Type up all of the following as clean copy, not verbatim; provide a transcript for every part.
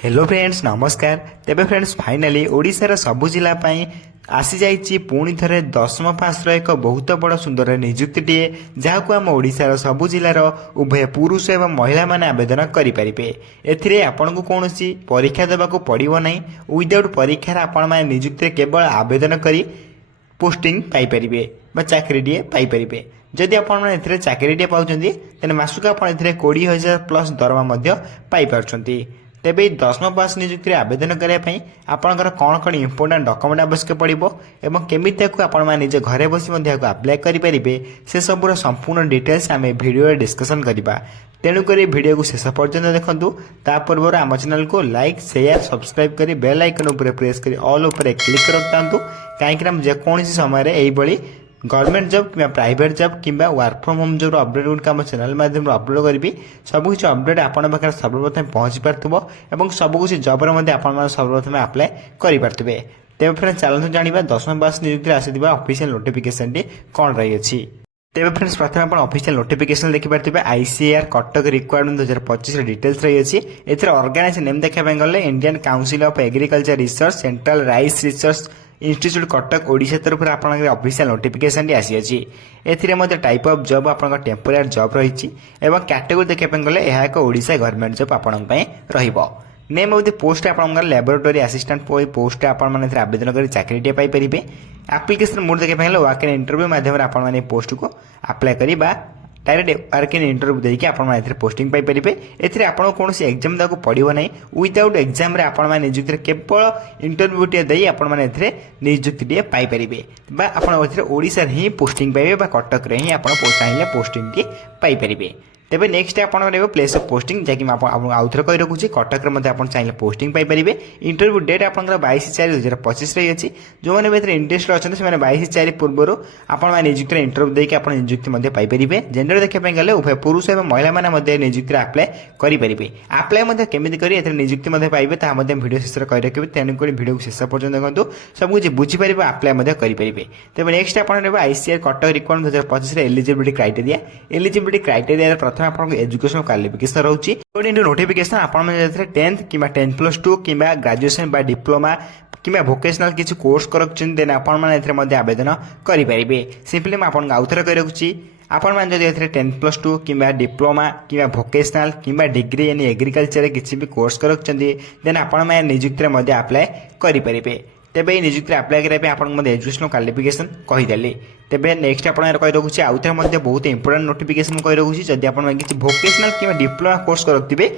Hello friends नमस्कार। तेबे friends finally ओडिशार सबु जिला पाई आसी जाइछि पुणी थरे 10म पासर एक बहुत बड़ सुंदर नियुक्तिटीए जहां आम ओडिशार सबु जिलार उभय पुरुष एवं महिला माने आवेदन करें। एथिरे आपनको कौनसी परीक्षा देबाकू पड़िबो नहीं। विदाउट परीक्षार आपण माने नियुक्ति केवल आवेदन करी पोस्टिंग पाई परिबे बा चाकरीटीए पाई परिबे। जदि आपण माने एथिरे चाकरीटीए पाउछन्ती तेने मासुक आपण एथिरे 20,000 प्लस दरमा मध्य पाई पारछन्ती। तेबे 10म पास नियुक्ति आवेदन करने आपंकर कौन कौन इंपोर्टाट डॉक्यूमेंट आवश्यक पड़ो और केमी निज घरे बसी आप्लाय करेंगे से सबूर संपूर्ण डिटेल्स आम भिडियो डिस्कसन करवा। तेणुक भिडियो को शेष पर्यटन देखूँ। ता पूर्व आम चैनल को लाइक शेयर सब्सक्राइब कर बेल आइकन उपर प्रेस कर ऑल उपर क्लिक रखता कहीं जेकोसी समय यही गवर्नमेंट जॉब कि प्राइवेट जॉब कि वर्क फ्रॉम होम जो अपडेट गुड चैनल माध्यम अपलोड करी सबकि अपडेट आपन पाखे सर्वप्रथम पहुंची पार्थ्व और सबकि जॉब सर्वप्रथम आप्लाय करेंगे। तेज फ्रेंड्स चलते जाना 10म पास नियुक्ति आसार ऑफिशियल नोटिफिकेशन टी कौन रही है। तेज फ्रेंड्स प्रथम आप ऑफिशियल नोटिफिकेशन देखिए आईसीआर कटक रिक्वायरमेंट 2025 डिटेल्स रही है। एथर ऑर्गेनाइजेशन नेम देखा गले Indian council of agriculture research central rice research institute Cuttack Odisha तरफ ऑफिशियल नोटिफिकेशन टी आसी। एथिरे टाइप ऑफ जॉब आपन टेम्पोरारी जॉब रही कैटेगोरी देखा गले यह एक ओडिशा गवर्नमेंट जॉब आपण रहिबो। नेम ऑफ द पोस्ट आपन लैबोरेटरी असिस्टेंट पोस्ट आपन आवेदन कर चाकरीटे पाई परिबे। एप्लिकेशन मोड देखा गले वर्क इन इंटरव्यू माध्यम आपन पोस्ट को अप्लाई करिबा डायरेक्ट वर्क इन इंटरव्यू देके आपन पोस्टिंग पाई परिबे। एथिरे आपन कोनोसी एग्जाम दाको पड़िबो नै। विदाउट एग्जाम रे आपन माने नियुक्ति केवल इंटरव्यू टे देई आपन माने एथिरे नियुक्ति टे पाई परिबे बा आपन एथिरे ओडिसा रे ही पोस्टिंग पाइबे बा कटक रे ही आपन चाहिले पोस्टिंग टी पाई परिबे। तेबे नेक्स्ट आपन रहबो प्लेस ऑफ पोस्टिंग जैकि आउथर कहि रखुछि कटक रे आपन चाहिले पोस्टिंग पाई परिबे। इंटरव्यू डेट आपन 22/4/2025 रही अछि। जो माने बेथरे इंटरेस्ट अछन से माने 22/4 पूर्वरो आपन माने नियुक्ति रे इंटरव्यू देके आपन नियुक्ति मध्ये पाई परिबे। जेंडर देखा पय गले उभय पुरुष एवं महिला माने मध्ये नियुक्ति रे अप्लाई करि परिबे। अप्लाई मध्ये केमिति करी एथरे नियुक्ति मध्ये पाइबे ता मध्ये वीडियो शेष रे कहि रखिबे। तेनु कोइ वीडियो को शेष पर्यंत देखंतु सब कुछ बुझी परिबे अप्लाई मध्ये करि परिबे। तेबे नेक्स्ट आपन रहबो आईसीआर कटक रिक्वायरमेंट 2025 रे एलिजिबिलिटी क्राइटेरिया प्रथम आपन एजुकेशन क्वालिफिकेशन रहउची। अकॉर्डिंग टू नोटिफिकेशन आपन में 10th कि 10+2 कि ग्रेजुएशन बा डिप्लोमा कि भोकेशनल किसी कोर्स करछन देन आपन माने एथरे मध्ये आवेदन करि परिबे। सिंपली म आपन आउथर कहि रखुची आपन माने जदि एथरे 10+2 कि डिप्लोमा कि भोकेशनल कि डिग्री इन एग्रीकल्चर किसी भी कोर्स करछन देन आपन माने नियुक्ति रे मध्ये अप्लाई करि परिबे। तेबे नियुक्ति अप्लाई करबे आपन एजुकेशनल क्वालिफिकेशन कहिदेली। तेबे नेक्स्ट आपन कहि रखुची आउथर मध्ये बहुत इंपोर्टेंट नोटिफिकेशन कहि रखुची जदि आपन किसी भोकेशनल कि डिप्लोमा कोर्स करथिबे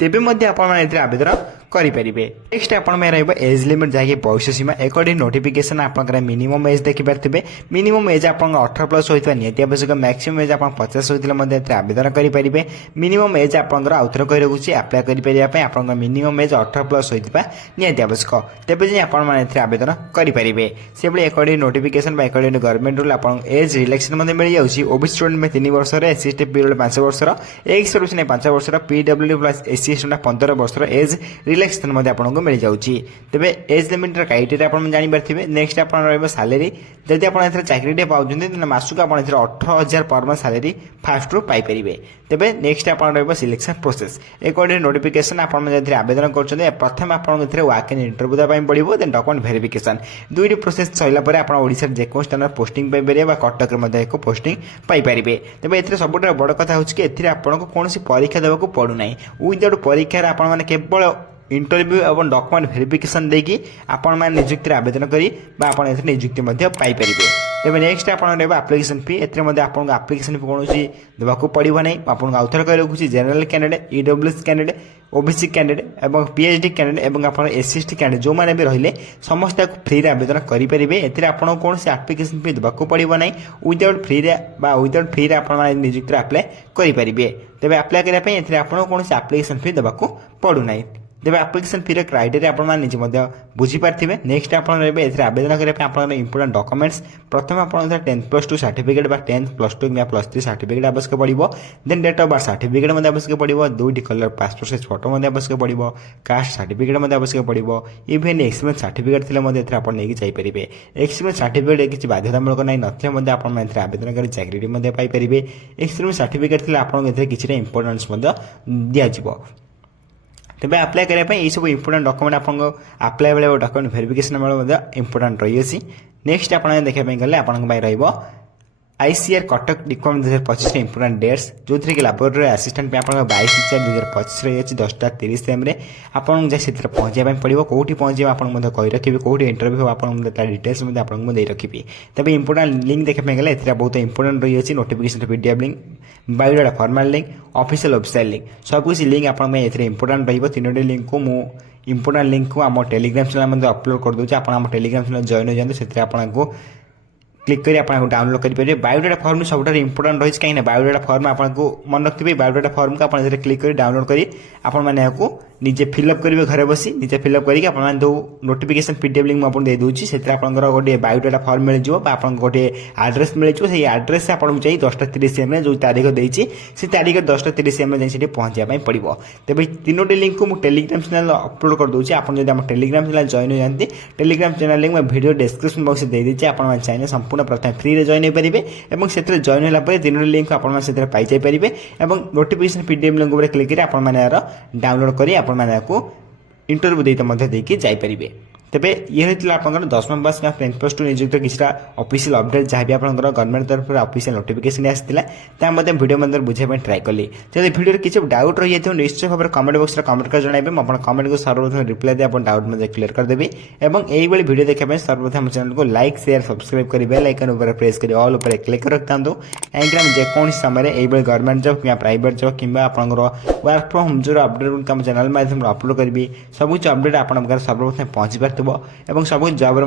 तेबे मध्ये आपन एथरे आवेदन करि परिबे। नेक्स्ट आपन में रहबो एज लिमिट जाके बयस सीमा अकॉर्डिंग नोटिफिकेशन आपन मिनिमम एज देखि पारथिबे। मिनिमम एज आपन 18+ होइतबा नियति आवश्यक। मैक्सिमम एज आपन 50 होइतले मध्ये एथरे आवेदन करि परिबे। मिनिमम एज आपन आउथर कहि रखुची अप्लाई करि परिबा पय आपन मिनिमम एज 18+ होइतबा नियति आवश्यक। तेबे जे आपन माने एथरे आवेदन करि परिबे। सेबली according notification by according government rule आपन एज रिलैक्सेशन मध्ये मिल जाउची। ओबीसी स्टूडेंट में 3 वर्ष रे, एससी एसटी पीरियड 5 वर्ष रो, एक्स सर्विस ने 5 वर्ष रो, पीडब्ल्यूडी प्लस एससी एसटी 15 वर्ष रो एज रिलैक्सेशन मध्ये आपनको मिल जाउची। तेबे एज लिमिट क्राइटेरिया आपन जानि पारथिबे। नेक्स्ट आपन रहबो सैलरी जदि आपन एथरे चाकरी टे पाउछन्ते त मासुक आपन एथरे 18,000 पर मंथ सैलरी फर्स्ट रो पाई परिबे। तेबे नेक्स्ट आपन रहबो सिलेक्शन प्रोसेस अकॉर्डिंग नोटिफिकेशन आपन एथरे आवेदन करछन्ते प्रथम आपन एथरे वॉक इन इंटरव्यू दा पाई पड़िबो देन डॉक्यूमेंट वेरिफिकेशन दुईटी प्रोसेस सइला परे आपन ओडिसा जेको स्थान पोस्टिंग पाई परिबे बा कटक रे मध्ये एको पोस्टिंग पाई परिबे। तेबे एथरे सबुठ बड़ कथा होछि कि एथरे आपन को कोनोसी परीक्षा देबाकू पडु नै। विदाउट परीक्षा रे आपन माने केवल इंटरव्यू और डॉक्यूमेंट वेरिफिकेशन देकी आपण माने नियुक्ति आवेदन करी बा आपण एथरे नियुक्ति मध्ये पाई परिबे। तेबे नेक्स्ट आपण रहबा एप्लिकेशन फी एथरे मध्ये आपण एप्लिकेशन फी कोनोसी देबाकू पड़िबो नै। आपण आउथर कहि रखुची general candidate, EWS candidate, OBC candidate एवं पीएचडी कैंडिडेट एवं आपण एससीएसटी कैंडिडेट जो माने भी रहिले समस्त फ्री रे आवेदन करि परिबे। एथरे आपण कोनोसी एप्लिकेशन फी देबाकू पड़िबो नै। विदाउट फ्री रे बा विदाउट फ्री रे आपण माने नियुक्ति अप्लाई करि परिबे। तेबे अप्लाई करिया पय एथरे आपण कोनोसी एप्लिकेशन फी देबाकू पड़ु नै। तेबे एप्लिकेशन फी क्राइटेरिया आपण माने निजे मध्ये बुझी पारथिबे। नेक्स्ट आपण रहबे एथरे आवेदन करिया आपण इंपोर्टेंट डॉक्यूमेंट्स प्रथम आपण 10+2 सर्टिफिकेट बा 10+2 या +3 सर्टिफिकेट आवश्यक पड़िबो। Then date of birth certificate मध्ये आवश्यक पड़िबो। दुईटी कलर पासपोर्ट साइज फोटो मध्ये आवश्यक पड़िबो। कास्ट सर्टिफिकेट मध्ये आवश्यक पड़िबो। इवन एक्सपीरियंस सर्टिफिकेट थिले मध्ये एथरे आपण नेकी जाई परिबे। एक्सपीरियंस सर्टिफिकेट किछि बाध्यतामूलक नै नथिले मध्ये आपण एथरे आवेदन करि चाकरी मध्ये पाई परिबे। एक्सपीरियंस सर्टिफिकेट थिले आपण एथरे किछि इंपोर्टेंस मध्ये दिया जिवो। तेज आप्लाय करने ये सब इंपोर्टां डॉक्यूमेंट आपको आप्लाय बेले डॉक्यूमेंट वेरिफिकेशन बेले इंपोर्टां रही है। नेक्स्ट आप देखा गले आप ICR Cuttack requirement 2025 important dates जो थी कि लैबोरेटरी असिस्टेंट पे आप 22/4/2025 रही है 10:30 AM आपको जाए पहुँचापी पड़ो कौटी पहुँचे आपको कही रखी कौटी इंटरव्यू हो आपको डिटेल्स आपको दे रखी। तेज इंपोर्टां लिंक देखा गले बहुत इंपोर्टां रही है notification PDF link biodata formal link official website link सबकुछ लिंक आप इंपोर्टां रही लिंक को मु इंपोर्टां लिंक को आम टेलीग्राम चैनल अपलोड कर दूसरे आप टेलीग्राम चैनल जॉइन हो जाते से आपको क्लिक करी आपको डाउनलोड करेंगे। बायोडाटा फॉर्म सब इंपोर्टां रही है कहीं बायोडाटा फॉर्म आपको मन रखिए बायोडाटा फॉर्म को आप क्लिक कर डाउनलोड करी आपको निजे फिलअप करेंगे घर बसी निजे फिलअप करके आप जो नोटिफिकेशन पीडीएफ लिंक मुझे दे दूसरी से गोटे बायोडाटा फॉर्म मिल जाए आप गोटे आड्रेस मिल जाए आड्रेस आपको चाहिए 10:30 AM जो तारीख देती से तारीख 10:30 AM जाए पहुँचापी पड़ो। तेज तीनोटी लिंक को टेलीग्राम चैनल अपलोड कर दूसरी आप टेलीग्राम चैनल जॉइन हो जाती टेलीग्राम चैनल लिंक मैं वीडियो डिस्क्रिप्शन बॉक्स दे दीजिए आप चाहिए संपूर्ण प्रथम फ्री रे जॉइन हो पारे और से जॉइन होगा तीनोटी लिंक आपको पाई पारे और नोटिफिकेशन पीडीएफ लिंक क्लिक कर आप डाउनलोड कर इंटरव्यू देके जापरेंगे। तेरे ये होता आप 10th पास 10+2 नियुक्त किसी ऑफिशियल अपडेट जहाँ भी आप गवर्नमेंट तरफ ऑफिशियल नोटिफिकेशन आसाला वीडियो मंदिर बुझाई ट्राए कली। जब वीडियो किसी डाउट रही है निश्चय भाव में कमेंट बॉक्स कमेंट कर जनइबे आप कमेंट को सर्वप्रथम रिप्लाई दे डाउट मुझे क्लियर करदेवी और यही वीडियो देखा सर्वप्रथम चैनल को लाइक शेयर सब्सक्राइब कर बेल आइकन प्रेस कर ऑल उपर क्लिक कर रखता कहीं जेको समय यही गवर्नमेंट जॉब कि प्राइवेट जॉब कि वर्क फ्रॉम होम जो अपडेट चैनल माध्यम अपलोड करी सब अपडेट आप सर्वप्रथम पहुंची पार और सब जॉब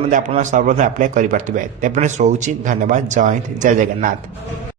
सर्वप्रथम अप्लाई कर पारे। रोची धन्यवाद। जय हिंद जय जगन्नाथ।